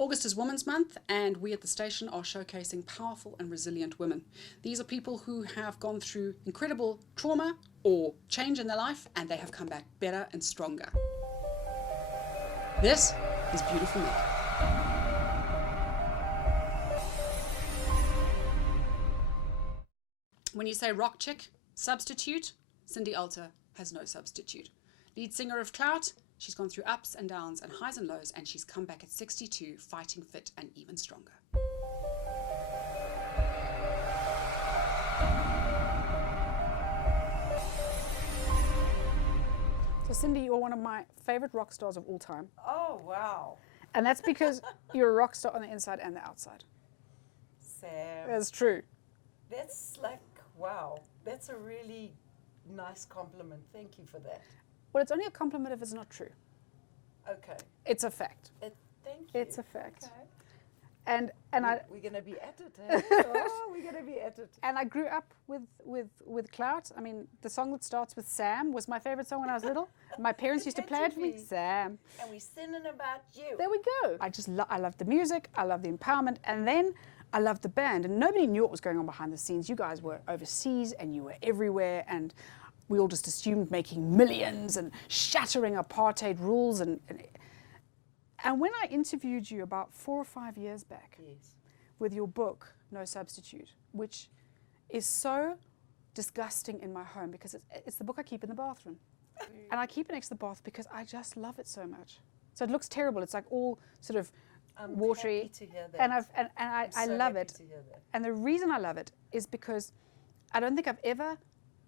August is Women's Month, and we at the station are showcasing powerful and resilient women. These are people who have gone through incredible trauma or change in their life, and they have come back better and stronger. This is Beautiful Nick. When you say rock chick, substitute, Cindy Alter has no substitute. Lead singer of Clout, she's gone through ups and downs and highs and lows, and she's come back at 62, fighting fit and even stronger. So Cindy, you're one of my favorite rock stars of all time. Oh, wow. And that's because you're a rock star on the inside and the outside. Sam. That's true. That's like, wow. That's a really nice compliment. Thank you for that. Well, it's only a compliment if it's not true. Okay. It's a fact. Thank you. It's a fact. Okay. And we're going to be at it. Eh? Oh, we're going to be at it. And I grew up with Clout. I mean, the song that starts with Sam was my favorite song when I was little. My parents used to play it for me. Sam. And we're singing about you. There we go. I loved the music. I loved the empowerment. And then I loved the band. And nobody knew what was going on behind the scenes. You guys were overseas and you were everywhere. And we all just assumed making millions and shattering apartheid rules. And when I interviewed you about 4 or 5 years back with your book, No Substitute, which is so disgusting in my home because it's the book I keep in the bathroom. And I keep it next to the bath because I just love it so much. So it looks terrible. It's like all sort of watery. Happy to hear that. And I so love happy it. to hear that. And the reason I love it is because I don't think I've ever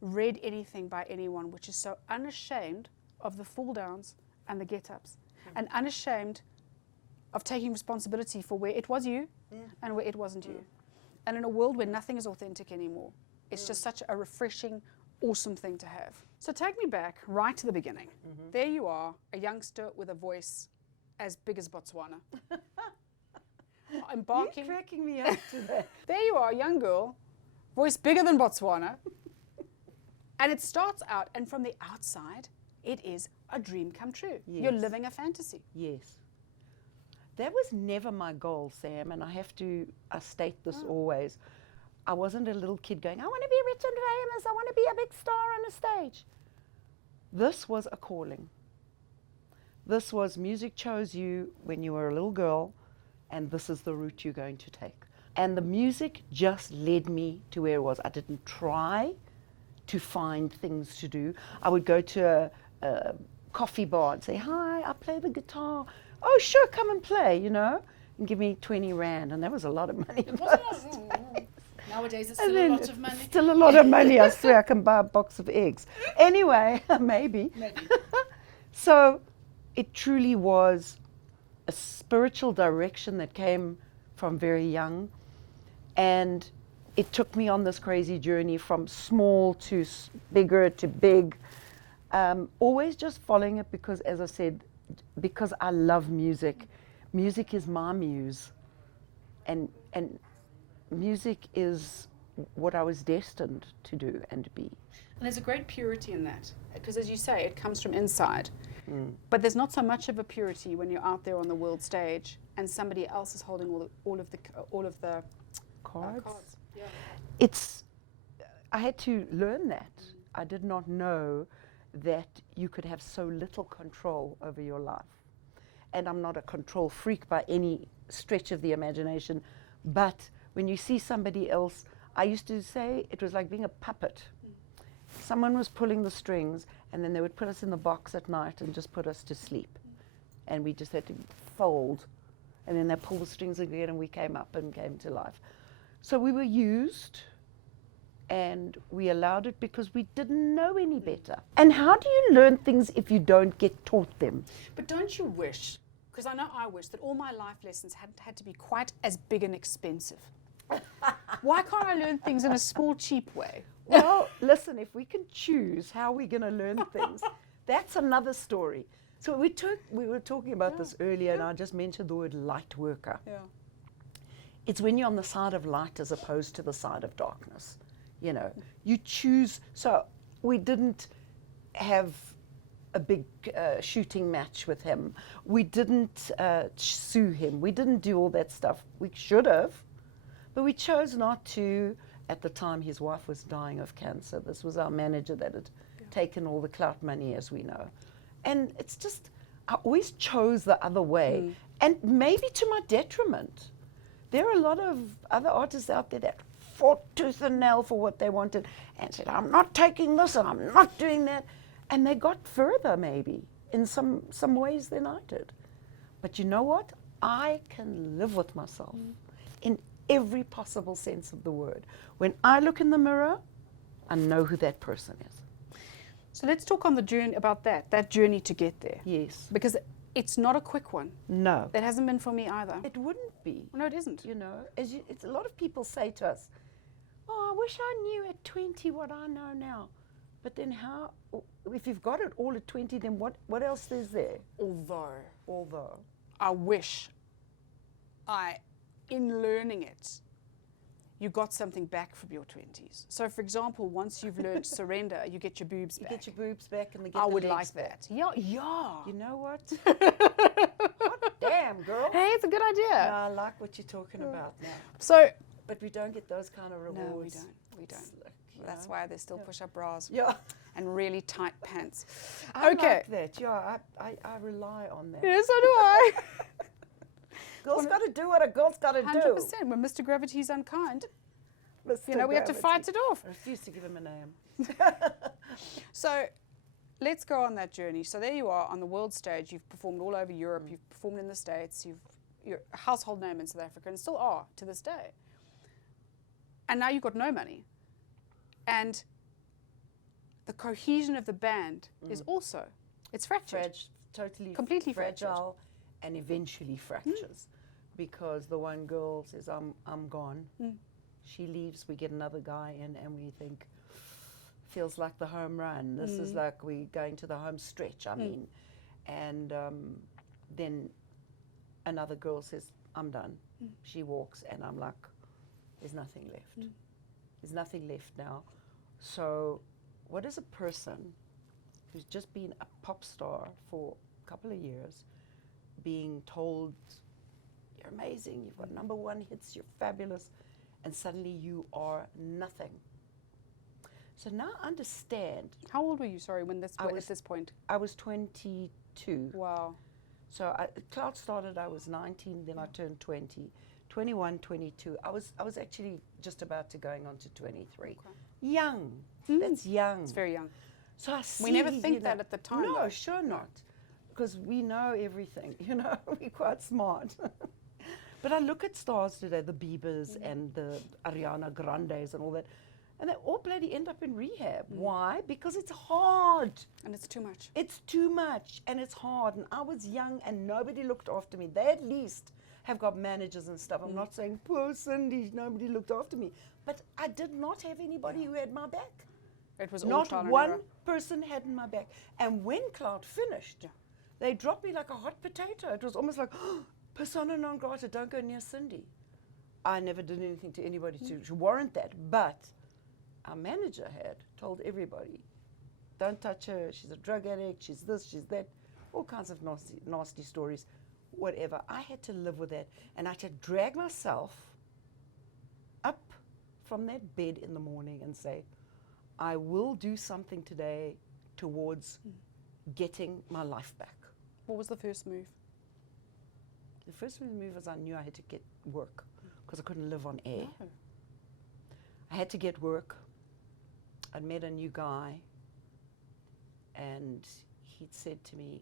read anything by anyone which is so unashamed of the fall downs and the get-ups, and unashamed of taking responsibility for where it was you and where it wasn't you. And in a world where nothing is authentic anymore, it's just such a refreshing, awesome thing to have. So take me back right to the beginning. There you are, a youngster with a voice as big as Botswana. Embarking. You're cracking me up today. There you are, a young girl, voice bigger than Botswana. And it starts out, and from the outside, it is a dream come true. Yes. You're living a fantasy. Yes. That was never my goal, Sam, and I state this always. I wasn't a little kid going, I want to be rich and famous, I want to be a big star on a stage. This was a calling. This was music chose you when you were a little girl, and this is the route you're going to take. And the music just led me to where it was. I didn't try to find things to do. I would go to a coffee bar and say, hi, I play the guitar. Oh, sure, come and play, you know, and give me 20 Rand. And that was a lot of money. Nowadays, it's still a lot of money. Still a lot of money. I swear I can buy a box of eggs. Anyway, maybe. So it truly was a spiritual direction that came from very young. And it took me on this crazy journey from small to bigger to big. Always just following it because, as I said, because I love music. Music is my muse. And music is what I was destined to do and be. And there's a great purity in that, because as you say, it comes from inside. But there's not so much of a purity when you're out there on the world stage and somebody else is holding all of the Cards. Yeah. I had to learn that. I did not know that you could have so little control over your life. And I'm not a control freak by any stretch of the imagination, but when you see somebody else, I used to say it was like being a puppet. Someone was pulling the strings, and then they would put us in the box at night and just put us to sleep. And we just had to fold, and then they pull the strings again, and we came up and came to life. So we were used, and we allowed it because we didn't know any better. And how do you learn things if you don't get taught them? But don't you wish, because I know I wish, that all my life lessons had to be quite as big and expensive? Why can't I learn things in a small, cheap way? Well, listen, if we can choose how we're going to learn things, that's another story. So we were talking about this earlier, and I just mentioned the word light worker. Yeah. It's when you're on the side of light as opposed to the side of darkness. You know, you choose. So we didn't have a big shooting match with him. We didn't sue him. We didn't do all that stuff. We should have, but we chose not to. At the time, his wife was dying of cancer. This was our manager that had taken all the Clout money, as we know. And it's just, I always chose the other way, and maybe to my detriment. There are a lot of other artists out there that fought tooth and nail for what they wanted and said, I'm not taking this and I'm not doing that. And they got further, maybe, in some ways than I did. But you know what? I can live with myself in every possible sense of the word. When I look in the mirror, I know who that person is. So let's talk on the journey about that journey to get there. Yes. Because it's not a quick one. No. That hasn't been for me either. It wouldn't be. No, it isn't. You know, it's a lot of people say to us, oh, I wish I knew at 20 what I know now. But then how, if you've got it all at 20, then what else is there? Although I wish in learning it, you got something back from your 20s. So, for example, once you've learned surrender, you get your boobs back. You get your boobs back and they get I the would legs like back. that. Yeah, yeah. You know what? Hot damn, girl. Hey, it's a good idea. No, I like what you're talking about now. So, But we don't get those kind of rewards. no, we don't. We don't. It's like, you That's know. why there's still push-up bras Yeah. and really tight pants. I Okay. like that. Yeah, I rely on that. Yeah, so do I. Girl's got to do what a girl's got to do. 100%. When Mr. Gravity's unkind, you know, we have to fight it off. I refuse to give him a name. So let's go on that journey. So there you are on the world stage. You've performed all over Europe. You've performed in the States. You're a household name in South Africa and still are to this day. And now you've got no money. And the cohesion of the band is also, it's fractured. Totally Completely fragile and eventually fractures. Because the one girl says, I'm gone. She leaves, we get another guy in, and we think, feels like the home run. This is like we going to the home stretch, I mean. And then another girl says, I'm done. She walks, and I'm like, there's nothing left. There's nothing left now. So what is a person who's just been a pop star for a couple of years being told, you're amazing, you've got #1 hits, you're fabulous, and suddenly you are nothing. So now I understand. How old were you, sorry, when this, at this point? I was 22. Wow. So Clout started, I was 19, then I turned 20. 21, 22. I was actually just about to going on to 23. Okay. Young. That's young. It's very young. So I see. We never think that at the time. No, though. sure not. Because we know everything, you know, we're quite smart. But I look at stars today, the Biebers and the Ariana Grandes and all that, and they all bloody end up in rehab. Why? Because it's hard. And it's too much. It's too much, and it's hard. And I was young, and nobody looked after me. They at least have got managers and stuff. I'm not saying, poor Cindy, nobody looked after me. But I did not have anybody who had my back. It was all Not trial and one error. person had my back. And when Clout finished, they dropped me like a hot potato. It was almost like, persona non grata, don't go near Cindy. I never did anything to anybody to warrant that. But our manager had told everybody, don't touch her, she's a drug addict, she's this, she's that, all kinds of nasty stories, whatever. I had to live with that, and I had to drag myself up from that bed in the morning and say, I will do something today towards getting my life back. What was the first move? The first move was I knew I had to get work because I couldn't live on air. No. I had to get work. I'd met a new guy, and he'd said to me,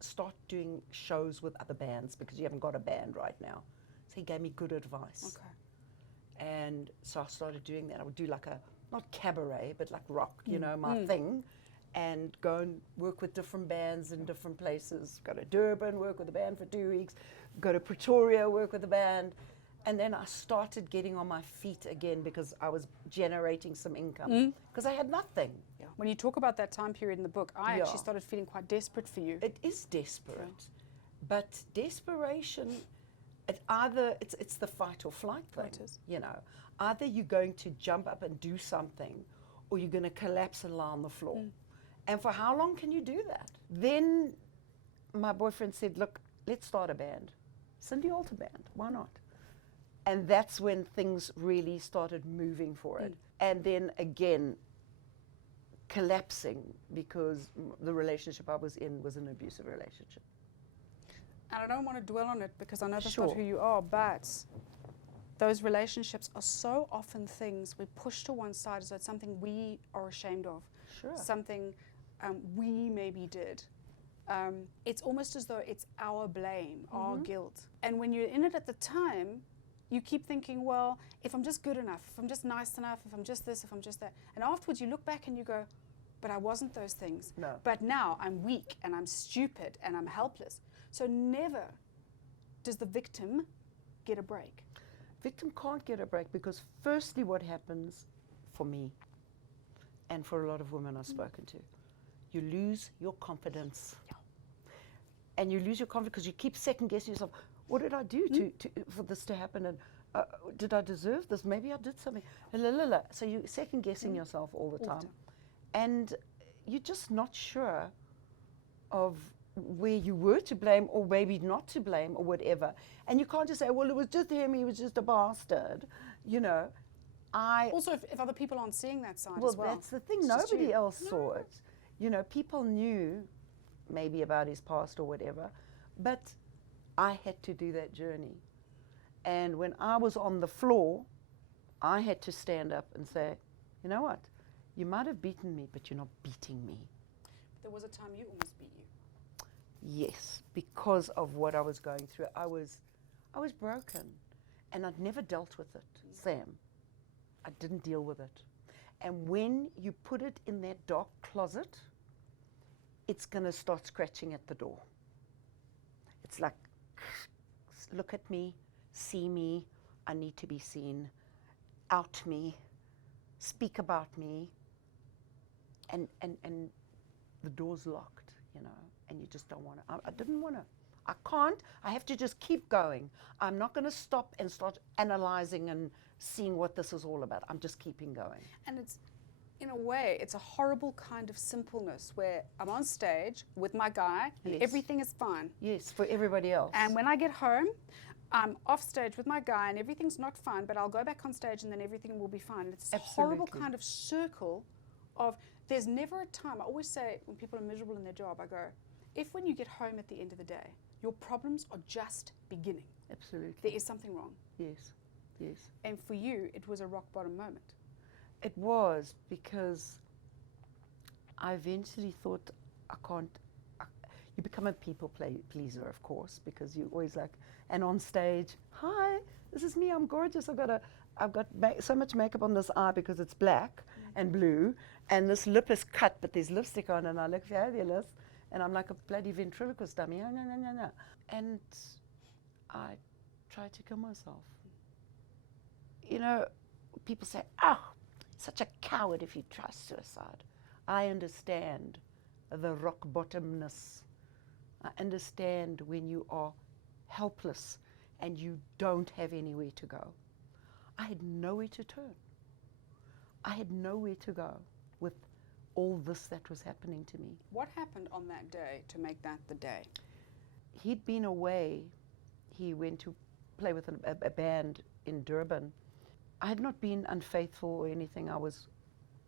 start doing shows with other bands because you haven't got a band right now. So he gave me good advice. Okay. And so I started doing that. I would do like a, not cabaret, but like rock, you know, my thing, and go and work with different bands in different places. Go to Durban, work with a band for 2 weeks, go to Pretoria, work with a band. And then I started getting on my feet again because I was generating some income because I had nothing. Yeah. When you talk about that time period in the book, I actually started feeling quite desperate for you. It is desperate, but desperation, it's the fight or flight thing. It is. You know, either you're going to jump up and do something, or you're going to collapse and lie on the floor. And for how long can you do that? Then my boyfriend said, look, let's start a band. Cindy Alter Band, why not? And that's when things really started moving for it. And then again, collapsing because the relationship I was in was an abusive relationship. And I don't want to dwell on it because I know that's Sure. not who you are, but those relationships are so often things we push to one side as though it's something we are ashamed of, Sure. something we maybe did. It's almost as though it's our blame, our guilt. And when you're in it at the time, you keep thinking, well, if I'm just good enough, if I'm just nice enough, if I'm just this, if I'm just that. And afterwards you look back and you go, but I wasn't those things. No. But now I'm weak and I'm stupid and I'm helpless. So never does the victim get a break. Victim can't get a break because firstly what happens for me and for a lot of women I've spoken to, you lose your confidence. And you lose your confidence because you keep second guessing yourself. What did I do for this to happen? And did I deserve this? Maybe I did something. So you're second guessing yourself all the time. And you're just not sure of where you were to blame or maybe not to blame or whatever. And you can't just say, well, it was just him, he was just a bastard. You know, Also, if other people aren't seeing that side well, as well. that's the thing. It's just Nobody you. else saw it. You know, people knew maybe about his past or whatever, but I had to do that journey. And when I was on the floor, I had to stand up and say, you know what? You might have beaten me, but you're not beating me. There was a time you almost beat you. Yes, because of what I was going through. I was broken, and I'd never dealt with it, Sam. I didn't deal with it. And when you put it in that dark closet, it's going to start scratching at the door. It's like, look at me, see me, I need to be seen, out me, speak about me, and the door's locked, you know, and you just don't want to. I didn't want to. I can't. I have to just keep going. I'm not going to stop and start analyzing and seeing what this is all about. I'm just keeping going. And it's, in a way, it's a horrible kind of simpleness where I'm on stage with my guy, and Yes. everything is fine. Yes, for everybody else. And when I get home, I'm off stage with my guy and everything's not fine, but I'll go back on stage and then everything will be fine. And it's a horrible Absolutely. kind of circle of, there's never a time, I always say when people are miserable in their job, I go, if when you get home at the end of the day, your problems are just beginning, Absolutely. there is something wrong. Yes, yes. And for you, it was a rock bottom moment. It was because I eventually thought, you become a people pleaser, of course, because you always like, and on stage, hi, this is me, I'm gorgeous, I've got so much makeup on this eye because it's black and blue, and this lip is cut, but there's lipstick on, and I look fabulous, and I'm like a bloody ventriloquist dummy, and I tried to kill myself. You know, people say, oh, such a coward if you try suicide. I understand the rock bottomness. I understand when you are helpless and you don't have anywhere to go. I had nowhere to turn. I had nowhere to go with all this that was happening to me. What happened on that day to make that the day? He'd been away. He went to play with a band in Durban. I had not been unfaithful or anything. I was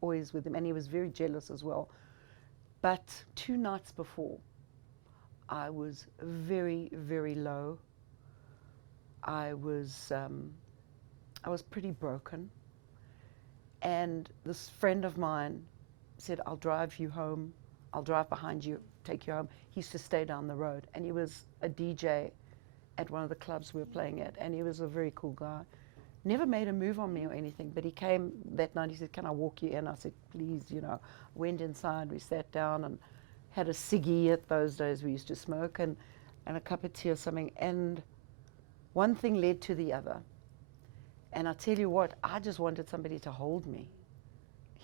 always with him, and he was very jealous as well. But 2 nights before, I was very, very low. I was pretty broken. And this friend of mine said, I'll drive you home. I'll drive behind you, take you home. He used to stay down the road, and he was a DJ at one of the clubs we were playing at, and he was a very cool guy. Never made a move on me or anything, but he came that night. He said, can I walk you in? I said, please, you know. Went inside, we sat down and had a ciggy. At those days we used to smoke, and a cup of tea or something, and one thing led to the other. And I tell you what, I just wanted somebody to hold me,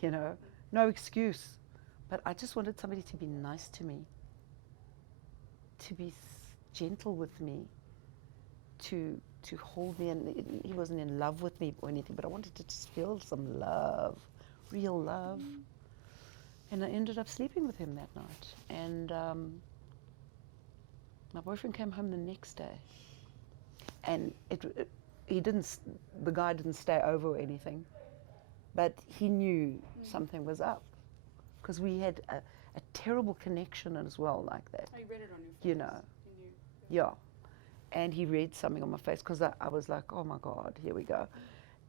you know, no excuse, but I just wanted somebody to be nice to me, to be gentle with me, to hold me. And he wasn't in love with me or anything, but I wanted to just feel some love, real love. And I ended up sleeping with him that night. And my boyfriend came home the next day. And the guy didn't stay over or anything. But he knew something was up. Because we had a terrible connection as well like that. Oh, you read it on your face. You know. You knew. Yeah. And he read something on my face because I was like, oh my God, here we go.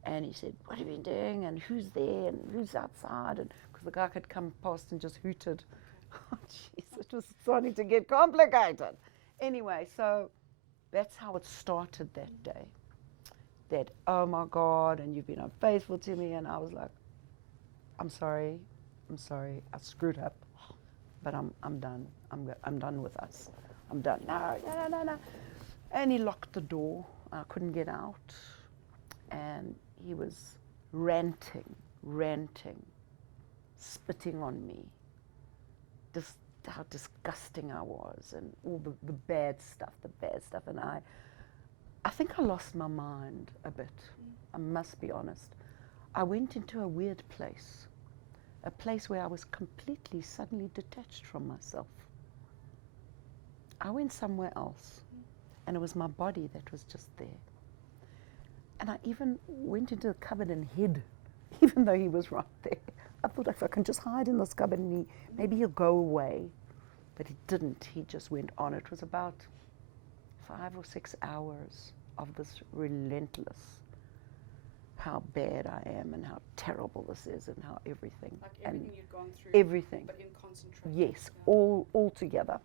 And he said, what have you been doing? And who's there? And who's outside? And because the guy had come past and just hooted. Oh, jeez, it was starting to get complicated. Anyway, so that's how it started that day. That, oh my God, and you've been unfaithful to me. And I was like, I'm sorry, I screwed up, but I'm done. I'm done with us. I'm done. No. And he locked the door. I couldn't get out. And he was ranting, spitting on me. Just how disgusting I was and all the bad stuff. And I think I lost my mind a bit. I must be honest. I went into a weird place. A place where I was completely suddenly detached from myself. I went somewhere else, and it was my body that was just there. And I even went into the cupboard and hid, even though he was right there. I thought, if I can just hide in this cupboard, and maybe he'll go away. But he didn't. He just went on. It was about 5 or 6 hours of this relentless, how bad I am and how terrible this is and how everything. Like everything you'd gone through. Everything. But in concentration. Yes, all together.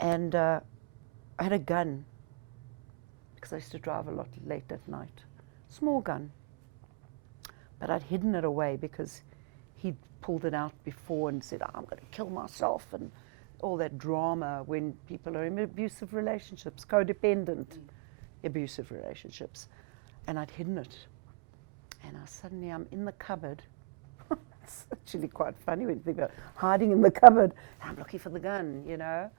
And I had a gun, because I used to drive a lot late at night. Small gun. But I'd hidden it away because he'd pulled it out before and said, I'm going to kill myself, and all that drama when people are in abusive relationships, codependent abusive relationships. And I'd hidden it. And I'm in the cupboard. It's actually quite funny when you think about it. Hiding in the cupboard. And I'm looking for the gun, you know.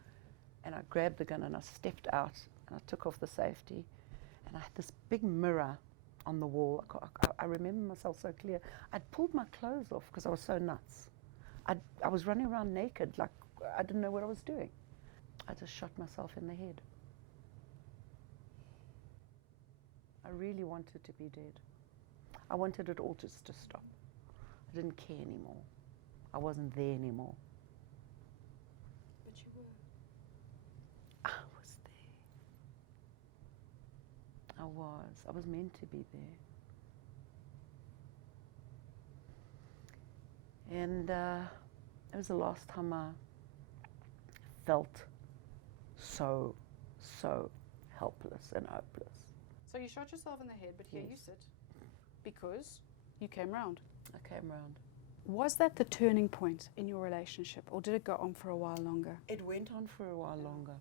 And I grabbed the gun and I stepped out and I took off the safety. And I had this big mirror on the wall. I remember myself so clear. I'd pulled my clothes off because I was so nuts. I was running around naked, like I didn't know what I was doing. I just shot myself in the head. I really wanted to be dead. I wanted it all just to stop. I didn't care anymore. I wasn't there anymore. But you were. I was there. I was meant to be there. And it was the last time I felt so helpless and hopeless. So you shot yourself in the head, but here Yes. you sit because you came round. I came round. Was that the turning point in your relationship, or did it go on for a while longer? It went on for a while longer.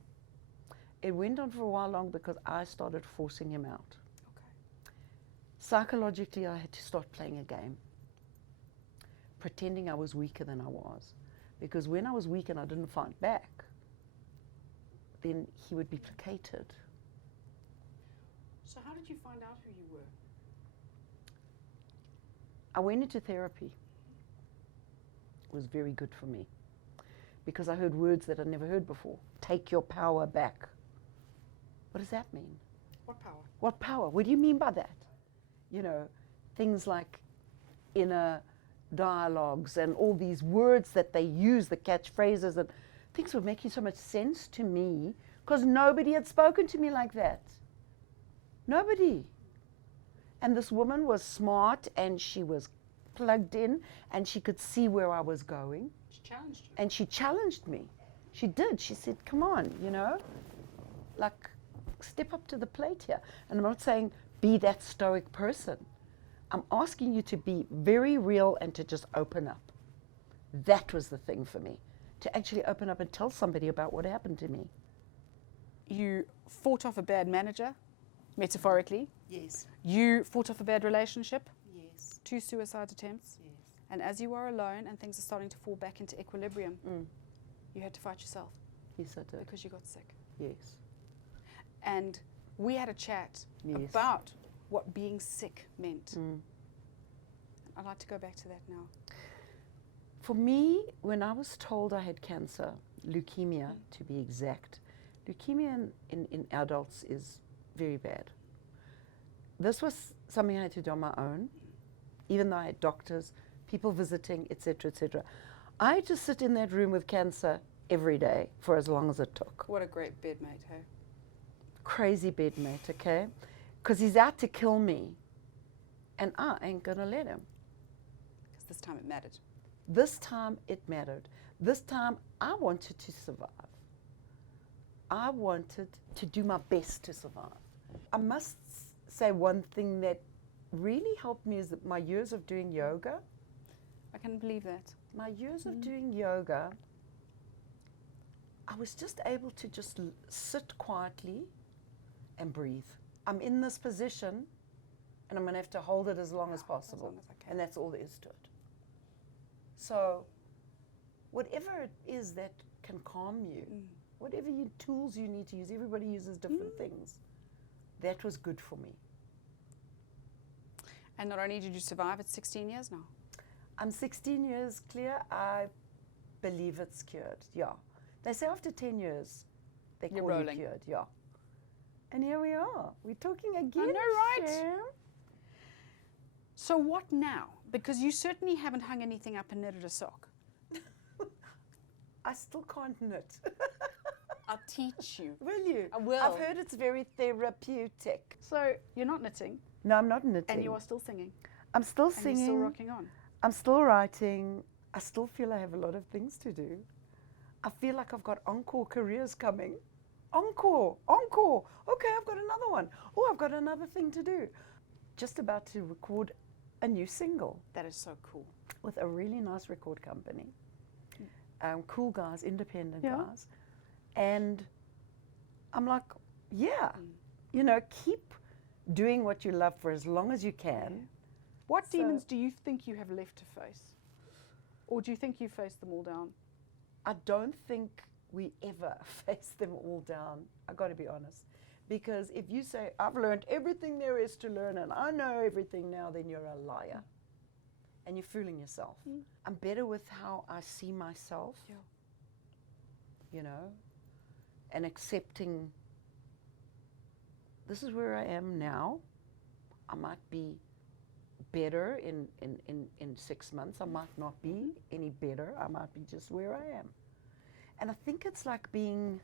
It went on for a while longer because I started forcing him out. Okay. Psychologically, I had to start playing a game, pretending I was weaker than I was. Because when I was weak and I didn't fight back, then he would be placated. So how did you find out who you were? I went into therapy. It was very good for me because I heard words that I'd never heard before. Take your power back. What does that mean? What power? What power? What do you mean by that? You know, things like inner dialogues and all these words that they use, the catchphrases, and things were making so much sense to me because nobody had spoken to me like that. Nobody. And this woman was smart and she was plugged in and she could see where I was going. She challenged you. And she challenged me. She did. She said, come on, you know, like step up to the plate here. And I'm not saying be that stoic person. I'm asking you to be very real and to just open up. That was the thing for me, to actually open up and tell somebody about what happened to me. You fought off a bad manager, metaphorically. Yes, You fought off a bad relationship, yes, 2 suicide attempts. yes. And as you are alone and things are starting to fall back into equilibrium, you had to fight yourself Yes, I did. because you got sick. Yes. And we had a chat Yes. about what being sick meant. I'd like to go back to that now. For me, when I was told I had cancer, leukemia to be exact, leukemia in adults is very bad. This was something I had to do on my own, even though I had doctors, people visiting, etc., etc. I had to sit in that room with cancer every day for as long as it took. What a great bedmate, hey? Crazy bedmate, okay? Because he's out to kill me, and I ain't gonna let him. Because this time it mattered. This time it mattered. This time I wanted to survive. I wanted to do my best to survive. I must say one thing that really helped me is that my years of doing yoga. I can believe that. My years of doing yoga, I was just able to just sit quietly and breathe. I'm in this position and I'm going to have to hold it as long as possible. As long as I can. And that's all there is to it. So whatever it is that can calm you, whatever tools you need to use, everybody uses different things. That was good for me. And not only did you survive, it's 16 years now. I'm 16 years clear. I believe it's cured, yeah. They say after 10 years, they You're call rolling. you cured, yeah. And here we are. We're talking again, I know, right? Sham. So what now? Because you certainly haven't hung anything up and knitted a sock. I still can't knit. I'll teach you. Will you? I will. I've heard it's very therapeutic. So you're not knitting, No, I'm not knitting. and you are still singing, I'm still and singing. you're still rocking on. I'm still writing. I still feel I have a lot of things to do. I feel like I've got encore careers coming. Encore, encore. Okay, I've got another one. Oh, I've got another thing to do. Just about to record a new single That is so cool. with a really nice record company. Cool guys, independent Yeah. guys. And I'm like, yeah, you know, keep doing what you love for as long as you can. What So- demons do you think you have left to face? Or do you think you faced them all down? I don't think we ever face them all down. I got to be honest. Because if you say, I've learned everything there is to learn and I know everything now, then you're a liar. And you're fooling yourself. I'm better with how I see myself, Yeah. you know, and accepting this is where I am now. I might be better in 6 months. I might not be any better. I might be just where I am. And I think it's like being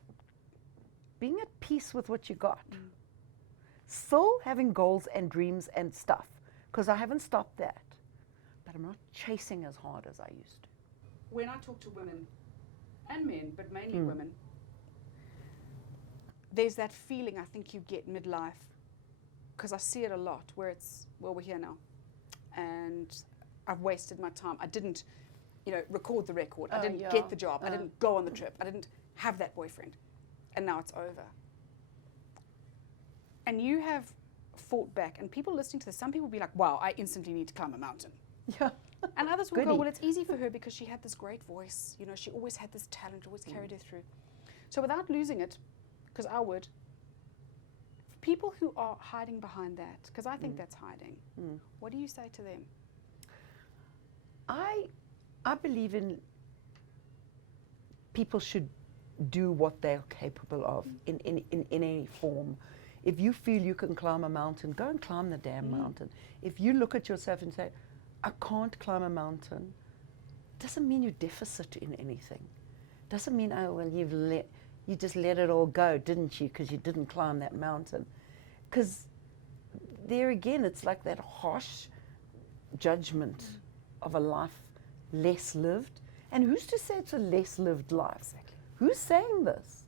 at peace with what you got. Still having goals and dreams and stuff, because I haven't stopped that. But I'm not chasing as hard as I used to. When I talk to women and men, but mainly women, there's that feeling I think you get midlife, because I see it a lot, where it's, well, we're here now, and I've wasted my time. I didn't, record the record. I didn't get the job. I didn't go on the trip. I didn't have that boyfriend, and now it's over. And you have fought back, and people listening to this, some people will be like, wow, I instantly need to climb a mountain. Yeah. And others will go, Goody. well, it's easy for her because she had this great voice. She always had this talent, always carried her through. So without losing it, because I would, for people who are hiding behind that, because I think that's hiding, what do you say to them? I believe in people should do what they're capable of in any form. If you feel you can climb a mountain, go and climb the damn mountain. If you look at yourself and say, I can't climb a mountain, doesn't mean you're deficit in anything. Doesn't mean, oh, well, you just let it all go, didn't you, because you didn't climb that mountain. Because there again, it's like that harsh judgment of a life less lived. And who's to say it's a less lived life? Exactly. Who's saying this?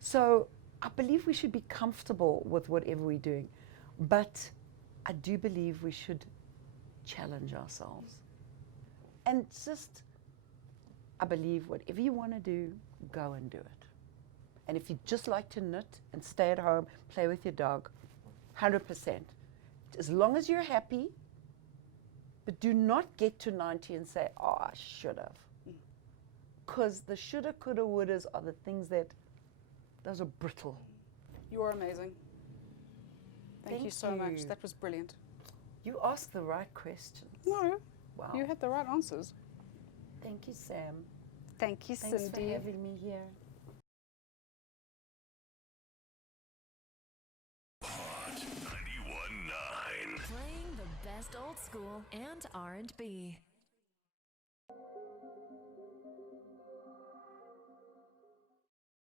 So I believe we should be comfortable with whatever we're doing. But I do believe we should challenge ourselves. And just, I believe whatever you want to do, go and do it. And if you just like to knit and stay at home, play with your dog, 100%. As long as you're happy, but do not get to 90 and say, oh, I should have. Because the shoulda, coulda, wouldas are the things those are brittle. You're amazing. Thank you Thank so much. you. That was brilliant. You asked the right questions. No, Wow. you had the right answers. Thank you, Sam. Thank you, Thanks for Cindy. having me here. Hot 91.9. Playing the best old school and R&B.